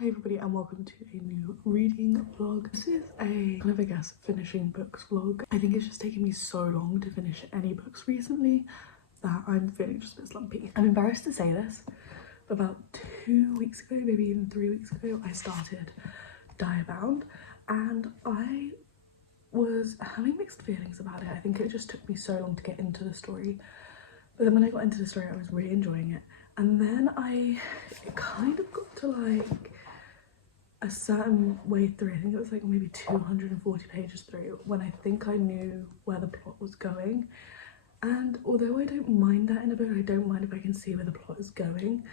Hey everybody, and welcome to a new reading vlog. This is a kind of, I guess, finishing books vlog. I think it's just taken me so long to finish any books recently that I'm feeling just a bit slumpy. I'm embarrassed to say this, but about 2 weeks ago, maybe even 3 weeks ago, I started Diabound, and I was having mixed feelings about it. I think it just took me so long to get into the story, but then when I got into the story, I was really enjoying it. And then it kind of got to like a certain way through, I think it was like maybe 240 pages through, when I think I knew where the plot was going. And although I don't mind that in a book, I don't mind if I can see where the plot is going,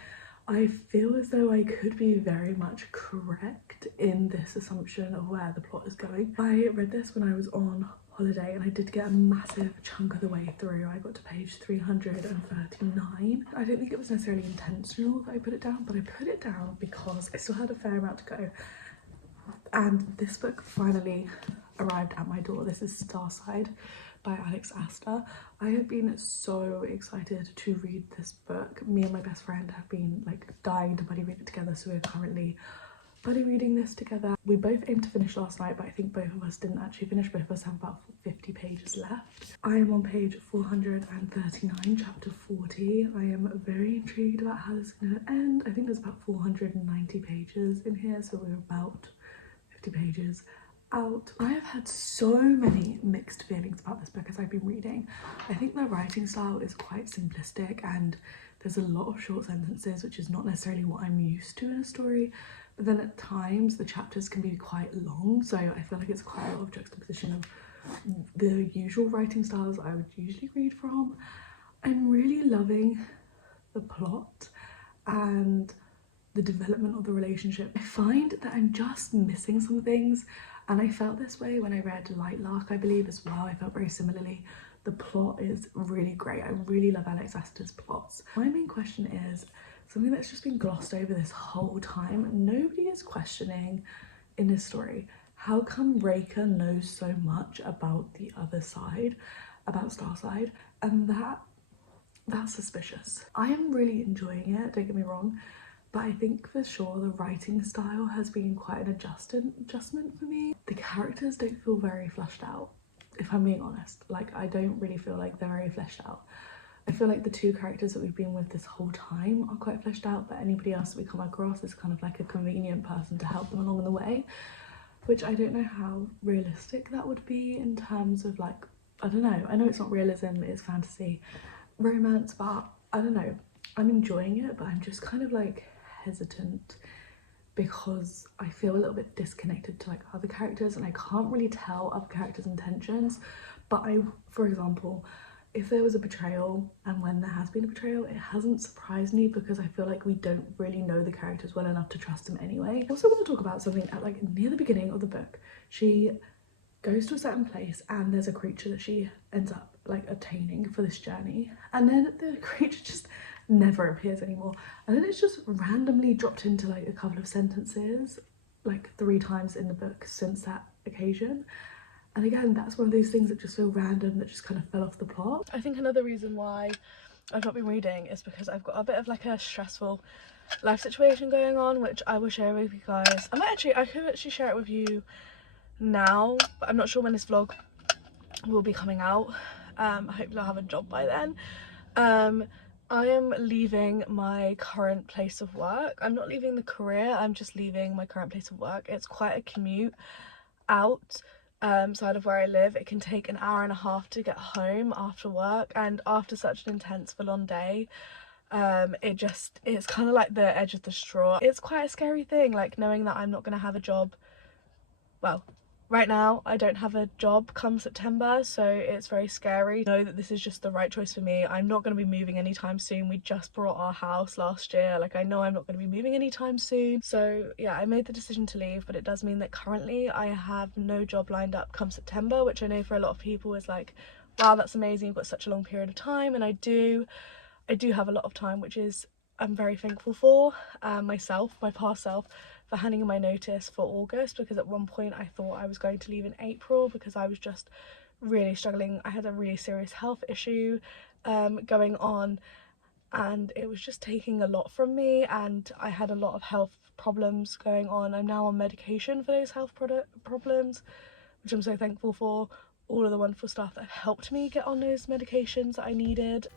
I feel as though I could be very much correct in this assumption of where the plot is going. I read this when I was on holiday, and I did get a massive chunk of the way through. I got to page 339. I don't think it was necessarily intentional that I put it down, but I put it down because I still had a fair amount to go. And this book finally arrived at my door. This is Starside by Alex Aster. I have been so excited to read this book. Me and my best friend have been like dying to buddy read it together, so we're currently buddy reading this together. We both aimed to finish last night, but I think both of us didn't actually finish. Both of us have about 50 pages left. I am on page 439, chapter 40. I am very intrigued about how this is going to end. I think there's about 490 pages in here, so we're about 50 pages out. I have had so many mixed feelings about this book as I've been reading. I think the writing style is quite simplistic, and there's a lot of short sentences, which is not necessarily what I'm used to in a story. But then at times the chapters can be quite long, so I feel like it's quite a lot of juxtaposition of the usual writing styles I would usually read from. I'm really loving the plot and the development of the relationship. I find that I'm just missing some things, and I felt this way when I read Lightlark, I believe, as well. I felt very similarly. The plot is really great. I really love Alex Aster's plots. My main question is something that's just been glossed over this whole time. Nobody is questioning in this story, how come Raker knows so much about the other side, about Starside, and that's suspicious. I am really enjoying it, don't get me wrong, but I think for sure the writing style has been quite an adjustment for me. The characters don't feel very fleshed out, if I'm being honest. Like, I don't really feel like they're very fleshed out. I feel like the two characters that we've been with this whole time are quite fleshed out, but anybody else that we come across is kind of like a convenient person to help them along the way, which I don't know how realistic that would be in terms of, like, I don't know. I know it's not realism, it's fantasy romance, but I don't know. I'm enjoying it, but I'm just kind of like hesitant because I feel a little bit disconnected to like other characters, and I can't really tell other characters' intentions. But for example, if there was a betrayal, and when there has been a betrayal, it hasn't surprised me because I feel like we don't really know the characters well enough to trust them anyway. I also want to talk about something at like near the beginning of the book. She goes to a certain place and there's a creature that she ends up like obtaining for this journey, and then the creature just never appears anymore, and then it's just randomly dropped into like a couple of sentences like 3 times in the book since that occasion. And again, that's one of those things that just feel random, that just kind of fell off the plot. I think another reason why I've not been reading is because I've got a bit of like a stressful life situation going on, which I will share with you guys. I could actually share it with you now, but I'm not sure when this vlog will be coming out. Hopefully I'll have a job by then. I am leaving my current place of work. I'm not leaving the career, I'm just leaving my current place of work. It's quite a commute out side of where I live. It can take an hour and a half to get home after work, and after such an intense full-on day, it's kind of like the edge of the straw. It's quite a scary thing, like knowing that I'm not going to have a job. Well, right now I don't have a job come September, so it's very scary. I know that this is just the right choice for me. I'm not going to be moving anytime soon. We just bought our house last year. Like, I know I'm not going to be moving anytime soon. So yeah, I made the decision to leave, but it does mean that currently I have no job lined up come September, which I know for a lot of people is like, wow, that's amazing, you've got such a long period of time. And I do have a lot of time, which is I'm very thankful for my past self, for handing in my notice for August, because at one point I thought I was going to leave in April because I was just really struggling. I had a really serious health issue going on, and it was just taking a lot from me, and I had a lot of health problems going on. I'm now on medication for those health problems, which I'm so thankful for. All of the wonderful stuff that helped me get on those medications that I needed.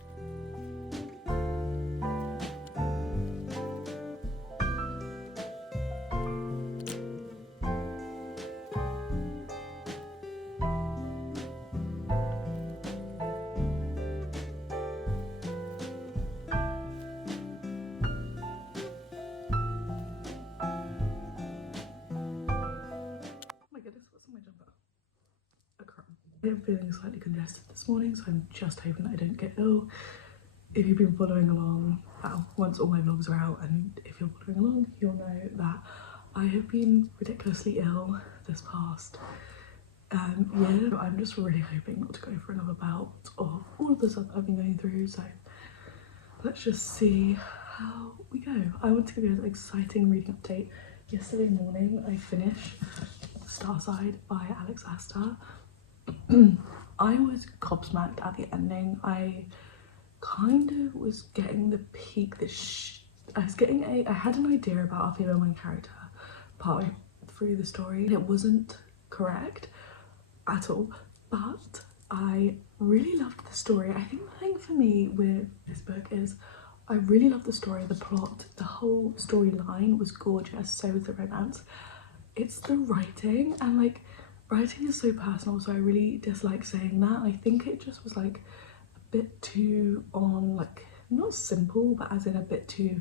I'm feeling slightly congested this morning, so I'm just hoping that I don't get ill. If you've been following along, well, once all my vlogs are out, and if you're following along, you'll know that I have been ridiculously ill this past year. I'm just really hoping not to go for another bout of all of the stuff I've been going through, so let's just see how we go. I want to give you an exciting reading update. Yesterday morning I finished Starside by Alex Astor. I was gobsmacked at the ending. I kind of was getting the peak I had an idea about our female main character partway through the story. It wasn't correct at all, but I really loved the story. I think the thing for me with this book is I really loved the story, the plot, the whole storyline was gorgeous, so was the romance. It's the writing, and like, writing is so personal, so I really dislike saying that. I think it just was like a bit too like, not simple, but as in a bit too,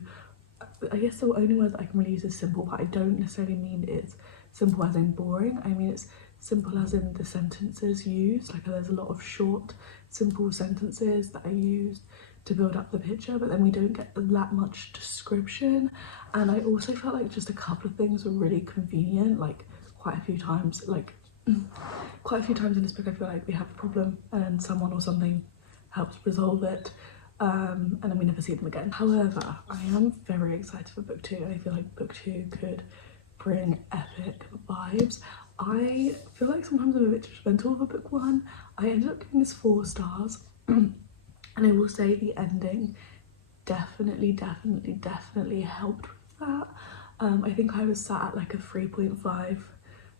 I guess the only word that I can really use is simple, but I don't necessarily mean it's simple as in boring. I mean it's simple as in the sentences used. Like, there's a lot of short, simple sentences that are used to build up the picture, but then we don't get that much description. And I also felt like just a couple of things were really convenient, like quite a few times in this book I feel like we have a problem and then someone or something helps resolve it, and then we never see them again. However, I am very excited for book 2. I feel like book 2 could bring epic vibes. I feel like sometimes I'm a bit judgmental for book 1. I ended up giving this 4 stars and I will say the ending definitely helped with that. I think I was sat at like a 3.5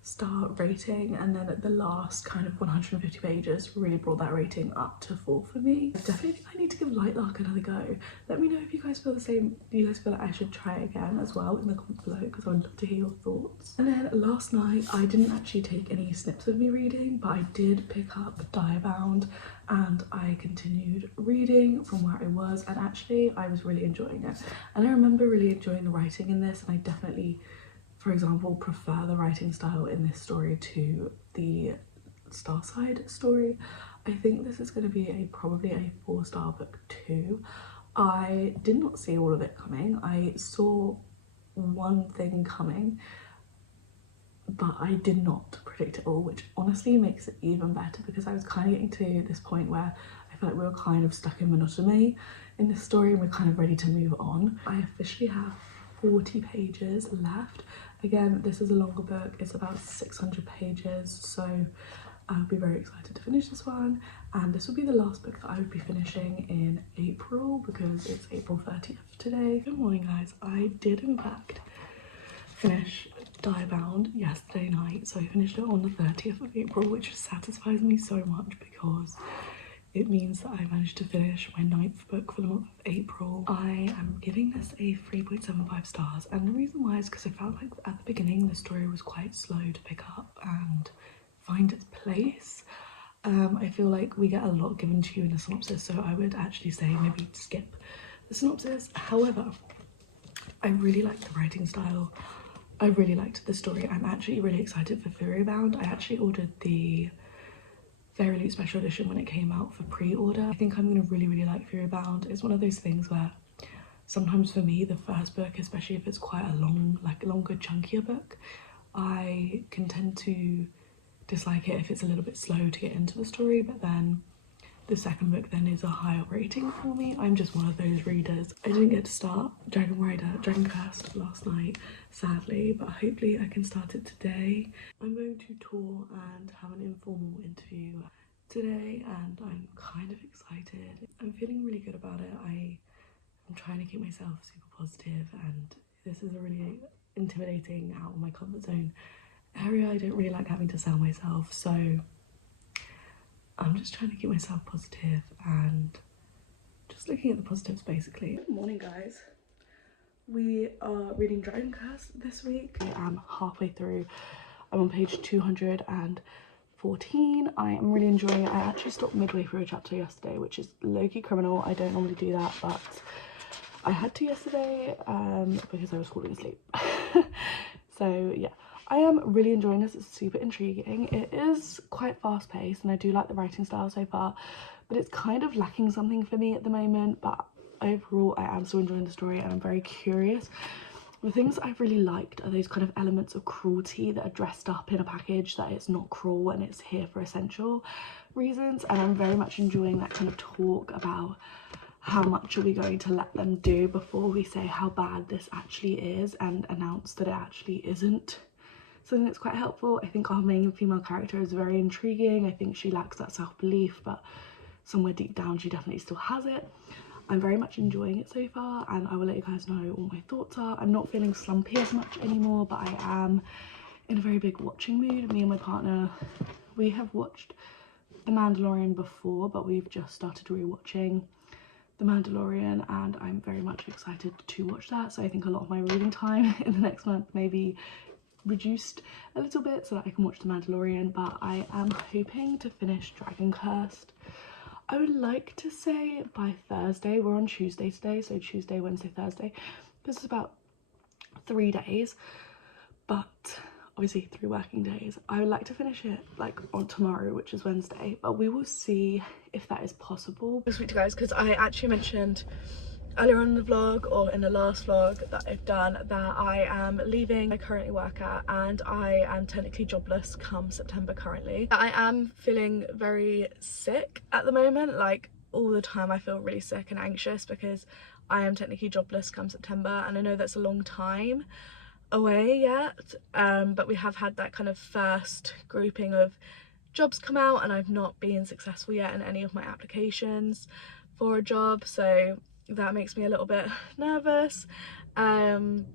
star rating, and then at the last kind of 150 pages really brought that rating up to 4 for me. I definitely think I need to give Lightlark another go. Let me know if you guys feel the same. Do you guys feel like I should try it again as well in the comments below, because I would love to hear your thoughts. And then last night I didn't actually take any snips of me reading, but I did pick up Diabound and I continued reading from where I was, and actually I was really enjoying it. And I remember really enjoying the writing in this, and I definitely, for example, prefer the writing style in this story to the Starside story. I think this is going to be probably a 4-star book too. I did not see all of it coming. I saw one thing coming, but I did not predict it all, which honestly makes it even better, because I was kind of getting to this point where I feel like we were kind of stuck in monotony in this story and we're kind of ready to move on. I officially have 40 pages left. Again, this is a longer book, it's about 600 pages, so I'll be very excited to finish this one, and this will be the last book that I would be finishing in April, because it's April 30th today. Good morning guys. I did in fact finish Diabound yesterday night, so I finished it on the 30th of April, which satisfies me so much because it means that I managed to finish my 9th book for the month of April. I am giving this a 3.75 stars, and the reason why is because I felt like at the beginning the story was quite slow to pick up and find its place. I feel like we get a lot given to you in the synopsis, so I would actually say maybe skip the synopsis. However, I really liked the writing style. I really liked the story. I'm actually really excited for Furybound. I actually ordered the Very Elite Special Edition when it came out for pre-order. I think I'm gonna really like Furybound. It's one of those things where sometimes for me, the first book, especially if it's quite a long, like longer, chunkier book, I can tend to dislike it if it's a little bit slow to get into the story, but then the second book then is a higher rating for me. I'm just one of those readers. I didn't get to start Dragon Cursed last night, sadly, but hopefully I can start it today. I'm going to tour and have an informal interview today, and I'm kind of excited. I'm feeling really good about it. I'm trying to keep myself super positive, and this is a really intimidating, out of my comfort zone area. I don't really like having to sell myself, so I'm just trying to keep myself positive and just looking at the positives basically. Good morning, guys. We are reading Dragon Cursed this week. I am halfway through. I'm on page 214. I am really enjoying it. I actually stopped midway through a chapter yesterday, which is low-key criminal. I don't normally do that, but I had to yesterday because I was falling asleep. So yeah, I am really enjoying this. It's super intriguing. It is quite fast-paced and I do like the writing style so far, but it's kind of lacking something for me at the moment. But overall I am still enjoying the story and I'm very curious. The things I've really liked are those kind of elements of cruelty that are dressed up in a package that it's not cruel and it's here for essential reasons, and I'm very much enjoying that kind of talk about how much are we going to let them do before we say how bad this actually is and announce that it actually isn't. Something that's quite helpful. I think our main female character is very intriguing. I think she lacks that self-belief, but somewhere deep down she definitely still has it. I'm very much enjoying it so far and I will let you guys know what my thoughts are. I'm not feeling slumpy as much anymore, but I am in a very big watching mood. Me and my partner, we have watched The Mandalorian before, but we've just started rewatching The Mandalorian and I'm very much excited to watch that. So I think a lot of my reading time in the next month may be reduced a little bit so that I can watch The Mandalorian, but I am hoping to finish Dragon Cursed, I would like to say by Thursday. We're on Tuesday today, so Tuesday, Wednesday, Thursday. This is about 3 days, but obviously 3 working days. I would like to finish it like on tomorrow, which is Wednesday, but we will see if that is possible. This week, guys, because I actually mentioned earlier on in the vlog, or in the last vlog that I've done, that I am leaving I currently work at and I am technically jobless come September currently. I am feeling very sick at the moment, like all the time I feel really sick and anxious because I am technically jobless come September, and I know that's a long time away yet, but we have had that kind of first grouping of jobs come out and I've not been successful yet in any of my applications for a job, so that makes me a little bit nervous. And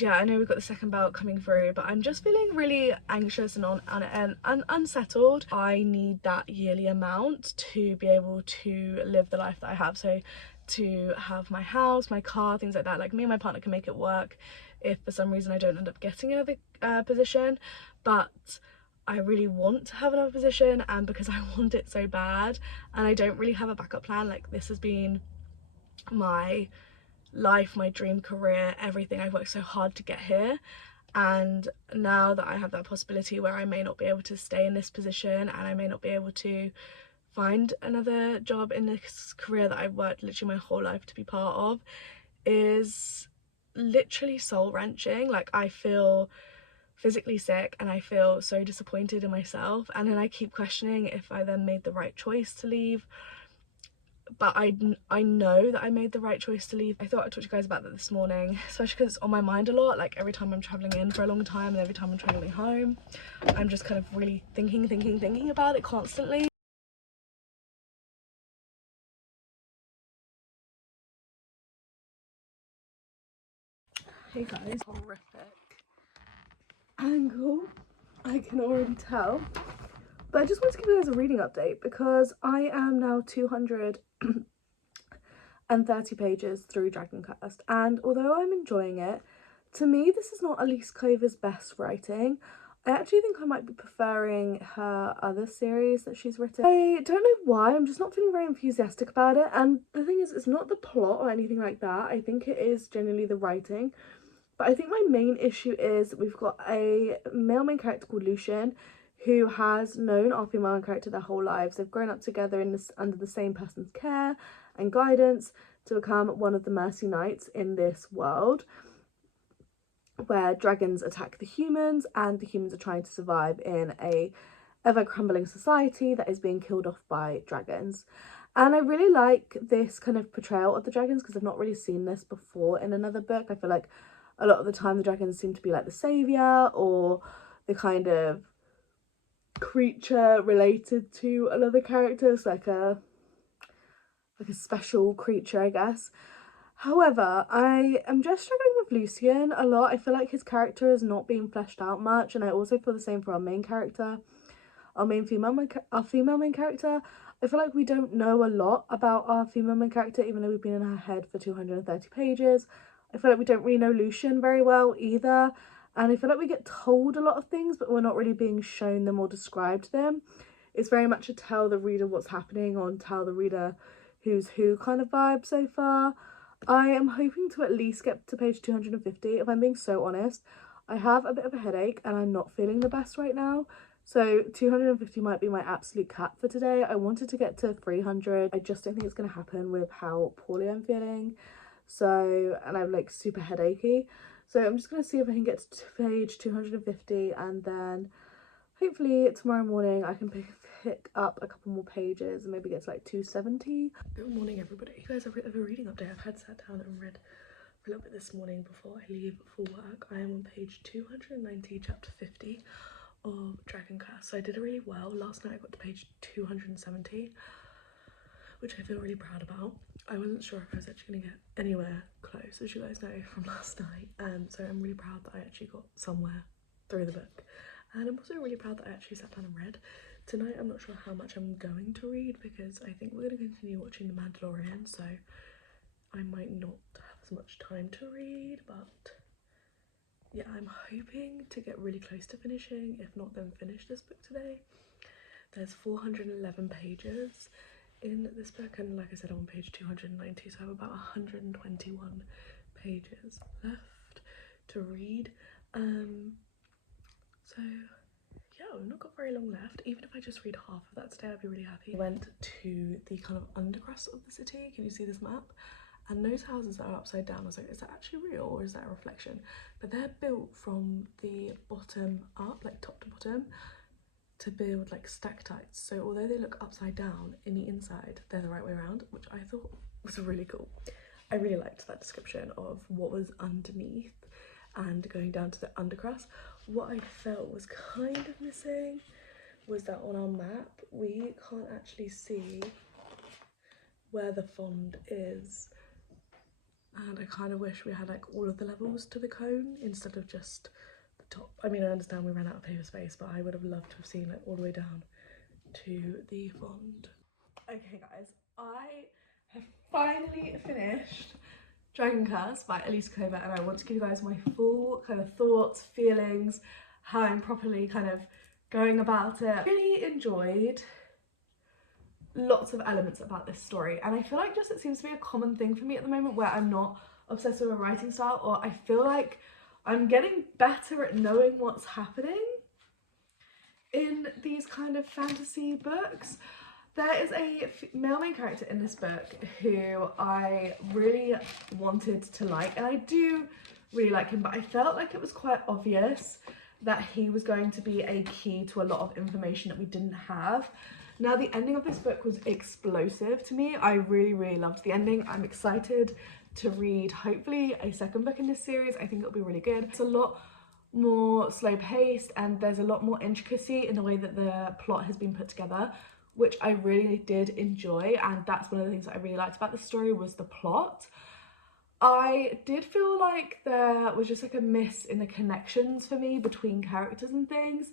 yeah, I know we've got the second belt coming through, but I'm just feeling really anxious and unsettled. I need that yearly amount to be able to live the life that I have, so to have my house, my car, things like that. Like, me and my partner can make it work if for some reason I don't end up getting another position, but I really want to have another position, and because I want it so bad and I don't really have a backup plan, like this has been my life, my dream career, everything. I've worked so hard to get here, and now that I have that possibility where I may not be able to stay in this position and I may not be able to find another job in this career that I've worked literally my whole life to be part of, is literally soul wrenching. Like, I feel physically sick and I feel so disappointed in myself, and then I keep questioning if I then made the right choice to leave, but I know that I made the right choice to leave. I thought I'd talk to you guys about that this morning, especially because it's on my mind a lot. Like, every time I'm traveling in for a long time and every time I'm traveling home, I'm just kind of really thinking about it constantly. Hey guys, horrific angle, I can already tell, but I just wanted to give you guys a reading update because I am now 230 pages through Dragon Cursed, and although I'm enjoying it, to me this is not Elise Clover's best writing. I actually think I might be preferring her other series that she's written. I don't know why, I'm just not feeling very enthusiastic about it, and the thing is, it's not the plot or anything like that. I think it is genuinely the writing. But I think my main issue is we've got a male main character called Lucian who has known our female main character their whole lives. They've grown up together in this, under the same person's care and guidance to become one of the Mercy Knights in this world where dragons attack the humans and the humans are trying to survive in a ever-crumbling society that is being killed off by dragons. And I really like this kind of portrayal of the dragons because I've not really seen this before in another book. I feel like a lot of the time the dragons seem to be like the saviour or the kind of creature related to another character, so like a special creature, I guess. However, I am just struggling with Lucian a lot. I feel like his character is not being fleshed out much, and I also feel the same for our main character, our female main character. I feel like we don't know a lot about our female main character, even though we've been in her head for 230 pages. I feel like we don't really know Lucian very well either, and I feel like we get told a lot of things, but we're not really being shown them or described them. It's very much a tell the reader what's happening or tell the reader who's who kind of vibe so far. I am hoping to at least get to page 250. If I'm being so honest, I have a bit of a headache and I'm not feeling the best right now. So 250 might be my absolute cap for today. I wanted to get to 300. I just don't think it's going to happen with how poorly I'm feeling. So, and I'm like super headachy. So I'm just going to see if I can get to page 250 and then hopefully tomorrow morning I can pick up a couple more pages and maybe get to like 270. Good morning, everybody. You guys have a reading update. I've had sat down and read a little bit this morning before I leave for work. I am on page 290, chapter 50 of Dragon Cursed. So I did really well. Last night I got to page 270, which I feel really proud about. I wasn't sure if I was actually gonna get anywhere close, as you guys know from last night. So I'm really proud that I actually got somewhere through the book. And I'm also really proud that I actually sat down and read. Tonight I'm not sure how much I'm going to read because I think we're going to continue watching The Mandalorian, so I might not have as much time to read, but yeah, I'm hoping to get really close to finishing, if not then finish this book today. There's 411 pages in this book, and like I said, I'm on page 290, so I have about 121 pages left to read. So yeah, we've not got very long left. Even if I just read half of that today, I'd be really happy. I went to the kind of undercrust of the city. Can you see this map? And those houses that are upside down, I was like, is that actually real or is that a reflection? But they're built from the bottom up, like top to bottom, to build like stalactites. So although they look upside down, in the inside, they're the right way around, which I thought was really cool. I really liked that description of what was underneath and going down to the undercrust. What I felt was kind of missing was that on our map we can't actually see where the fond is, and I kind of wish we had like all of the levels to the cone instead of just the top. I mean, I understand we ran out of paper space, but I would have loved to have seen it all the way down to the fond. Okay guys, I have finally finished Dragon Cursed by Elise Clover, and I want to give you guys my full kind of thoughts, feelings, how I'm properly kind of going about it. Really enjoyed lots of elements about this story, and I feel like just it seems to be a common thing for me at the moment where I'm not obsessed with a writing style, or I feel like I'm getting better at knowing what's happening in these kind of fantasy books. There is a male main character in this book who I really wanted to like, and I do really like him, but I felt like it was quite obvious that he was going to be a key to a lot of information that we didn't have. Now, the ending of this book was explosive to me. I really loved the ending. I'm excited to read, hopefully, a second book in this series. I think it'll be really good. It's a lot more slow paced and there's a lot more intricacy in the way that the plot has been put together, which I really did enjoy, and that's one of the things that I really liked about the story was the plot. I did feel like there was just like a miss in the connections for me between characters and things,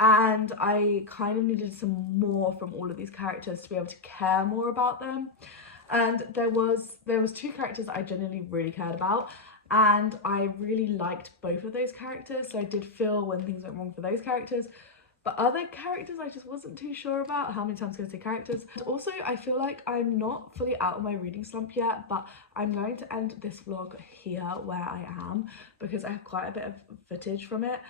and I kind of needed some more from all of these characters to be able to care more about them. And there was two characters that I genuinely really cared about, and I really liked both of those characters, so I did feel when things went wrong for those characters. But other characters, I just wasn't too sure about. How many times can I say characters? And also, I feel like I'm not fully out of my reading slump yet, but I'm going to end this vlog here where I am because I have quite a bit of footage from it,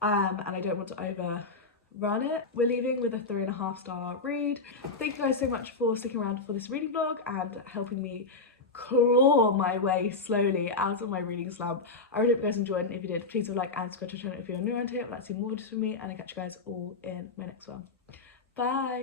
and I don't want to overrun it. We're leaving with a 3.5-star read. Thank you guys so much for sticking around for this reading vlog and helping me claw my way slowly out of my reading slump. I really hope you guys enjoyed, and if you did, please leave a like and subscribe to the channel if you're new around here. I'd like to see more videos from me, and I'll catch you guys all in my next one. Bye!